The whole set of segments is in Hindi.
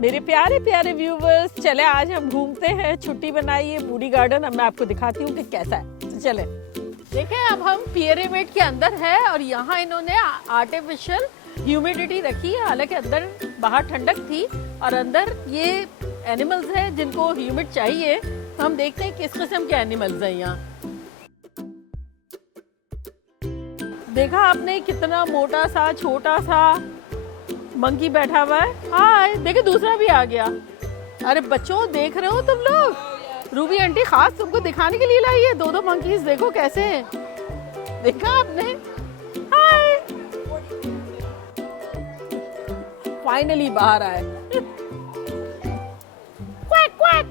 मेरे प्यारे प्यारे व्यूवर्स, चले आज हम घूमते हैं, छुट्टी बनाई है बूढ़ी गार्डन। अब मैं आपको दिखाती हूँ कि कैसा है। तो चले देखें, अब हम पिरामिड के अंदर है और यहाँ इन्होंने आर्टिफिशियल ह्यूमिडिटी रखी है। हालांकि अंदर बाहर ठंडक थी और अंदर ये एनिमल्स हैं जिनको ह्यूमिड चाहिए। तो हम देखते हैं किस किस्म के एनिमल्स हैं यहाँ। देखा आपने कितना मोटा सा छोटा सा मंकी बैठा हुआ है। हाय, देखिए दूसरा भी आ गया। अरे बच्चों, देख रहे हो तुम लोग? रूबी आंटी खास तुमको दिखाने के लिए लाई है। दो मंकीज देखो कैसे हैं। देखा आपने? हाय, फाइनली बाहर आए। Quack quack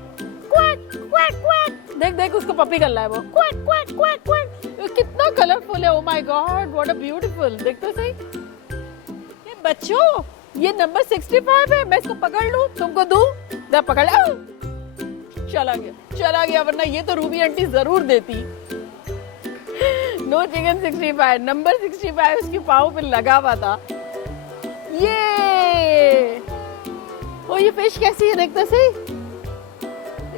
quack quack quack. देख देख, उसको पपी कर रहा है वो। Quack quack quack quack. कितना कलरफुल है। Oh my God, what a beautiful. देख तो सही। ये बच्चों, ये नंबर 65 है। मैं इसको पकड़ लूं, तुमको दूं? जा पकड़ ले। चला गया, वरना ये तो रूबी आंटी जरूर देती। नो चिकन 65, नंबर 65 उसकी पाँव पे लगा हुआ था। ये ओ, ये फिश कैसी है? देखते सही।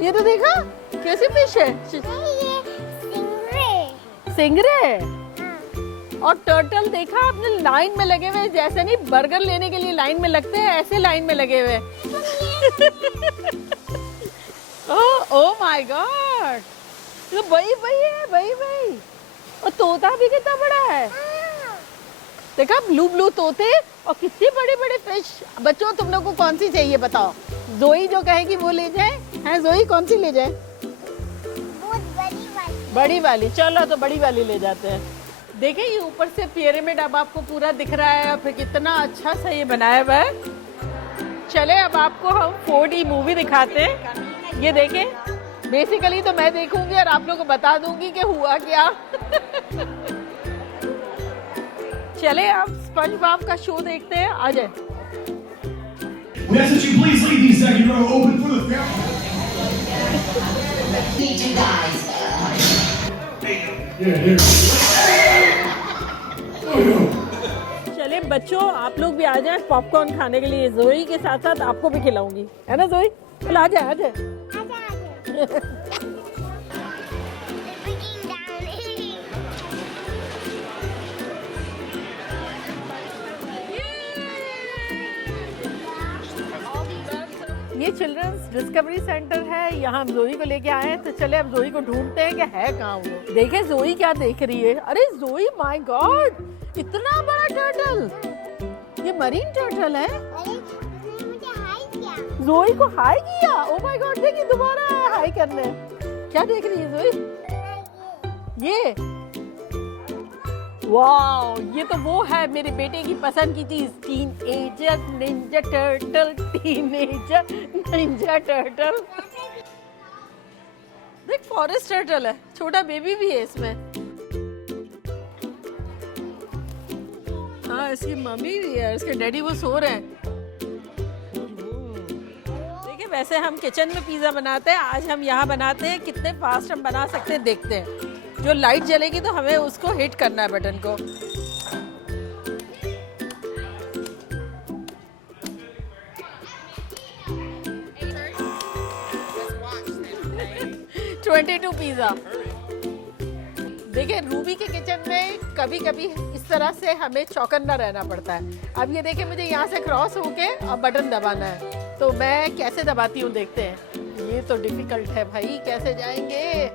ये तो देखा कैसी फिश है। सिंगरे। और टर्टल देखा आपने? लाइन में लगे हुए, जैसे नहीं बर्गर लेने के लिए लाइन में लगते हैं, ऐसे लाइन में लगे हुए। ओह माय गॉड, तो भाई। और तोता भी कितना बड़ा है। देखा, ब्लू तोते और कितने बड़े फिश। बच्चों, तुम लोग को कौन सी चाहिए बताओ? जोई जो कहेगी वो ले जाए। हैं जोई, कौन सी ले जाए? बड़ी वाली। चलो तो बड़ी वाली ले जाते हैं। देखिए, ये ऊपर से पिरामिड अब आपको पूरा दिख रहा है और फिर कितना अच्छा सा ये बनाया हुआ है। चले अब आपको हम 4D मूवी दिखाते हैं। ये देखें, बेसिकली तो मैं देखूंगी और आप लोगों को बता दूंगी कि हुआ क्या। चले अब स्पंज बॉब का शो देखते हैं। आ जाए। चले बच्चों, आप लोग भी आ जाए पॉपकॉर्न खाने के लिए। जोई के साथ साथ आपको भी खिलाऊंगी, है ना जोई? चलो आ जाए। ये चिल्ड्रंस डिस्कवरी सेंटर है। यहाँ हम जोई को लेके आए हैं। तो चले अब जोई को ढूंढते हैं कि है कहाँ वो। देखे जोई क्या देख रही है। अरे जोई, माय गॉड, इतना बड़ा टर्टल। ये मरीन टर्टल है। जोई को हाई किया। ओ माय गॉड, देखिए दोबारा हाई करने। क्या देख रही है जोई? ये वाओ, ये तो वो है मेरे बेटे की पसंद की चीज, टीनेजर निंजा टर्टल। देख, फॉरेस्ट टर्टल है, छोटा बेबी भी है इसमें। हाँ, इसकी मम्मी भी है, इसके डैडी वो सो रहे हैं। देखिए, वैसे हम किचन में पिज्जा बनाते हैं, आज हम यहाँ बनाते हैं। कितने फास्ट हम बना सकते हैं देखते हैं। जो लाइट जलेगी तो हमें उसको हिट करना है, बटन को। $22 पिज्जा। देखिए, रूबी के किचन में कभी कभी इस तरह से हमें चौकन्ना रहना पड़ता है। अब ये देखिए, मुझे यहाँ से क्रॉस होके अब बटन दबाना है। तो मैं कैसे दबाती हूँ देखते हैं। ये तो डिफिकल्ट है भाई, कैसे जाएंगे?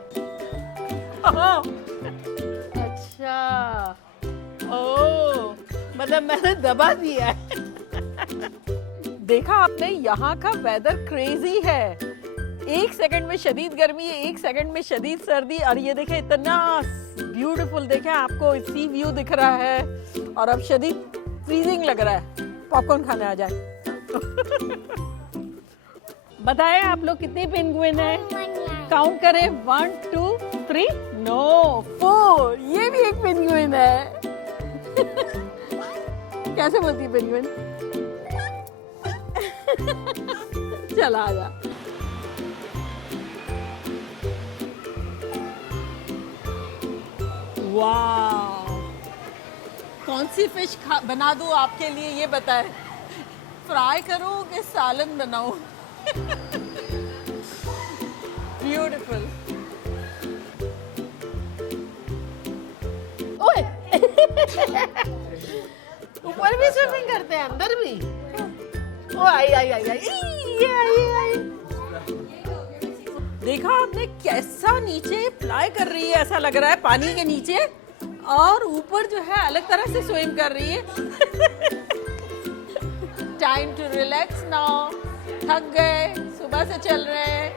अच्छा, ओ, मतलब मैंने दबा दिया है। देखा आपने, यहाँ का वेदर क्रेजी है। 1 सेकंड में शदीद गर्मी है, 1 सेकंड में शदीद सर्दी। और ये देखे, इतना ब्यूटीफुल। देखे, आपको सी व्यू दिख रहा है और अब शदीद फ्रीजिंग लग रहा है। पॉपकॉर्न खाने आ जाए। बताएं आप लोग कितने पेंगुइन है? काउंट करें। 1 2 3 नो 4। ये भी एक पेंगुइन है। कैसे बोलती है पेंगुइन? चला आ जा। वाह, कौन सी फिश बना दूं आपके लिए, ये बताएं। फ्राई करूं कि सालन बनाऊं? ब्यूटीफुल। ओए ऊपर भी स्विमिंग करते हैं, अंदर भी? ओ आई आई आई आई ई, आई आई। देखा आपने कैसा नीचे फ्लाई कर रही है, ऐसा लग रहा है पानी के नीचे, और ऊपर जो है अलग तरह से स्विम कर रही है। Time to relax now. थक गए, सुबह से चल रहे हैं।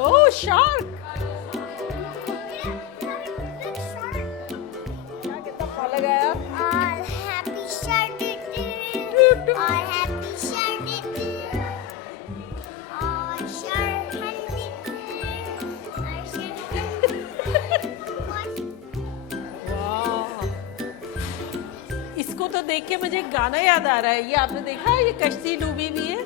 ओह शार्क, कितना फॉलो गया। Happy Shark Happy Shark वाह, इसको तो देख के मुझे एक गाना याद आ रहा है। ये आपने देखा है, ये कश्ती डूबी भी है।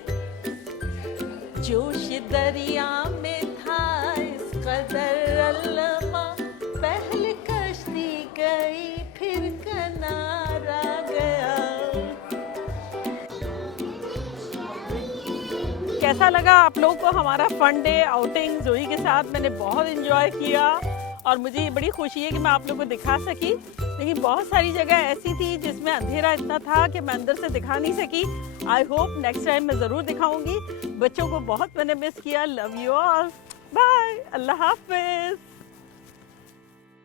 जोश दरिया में था इस कदर अल्लमा, पहले कश्ती गई फिर किनारा गया। कैसा लगा आप लोगों को हमारा फन डे आउटिंग जोई के साथ? मैंने बहुत एंजॉय किया और मुझे ये बड़ी खुशी है कि मैं आप लोगों को दिखा सकी। लेकिन बहुत सारी जगह ऐसी थी जिसमें अंधेरा इतना था कि मैं अंदर से दिखा नहीं सकी। आई होप नेक्स्ट टाइम मैं ज़रूर दिखाऊंगी। बच्चों को बहुत मैंने मिस किया। लव यू ऑल, बाय, अल्लाह हाफिज़।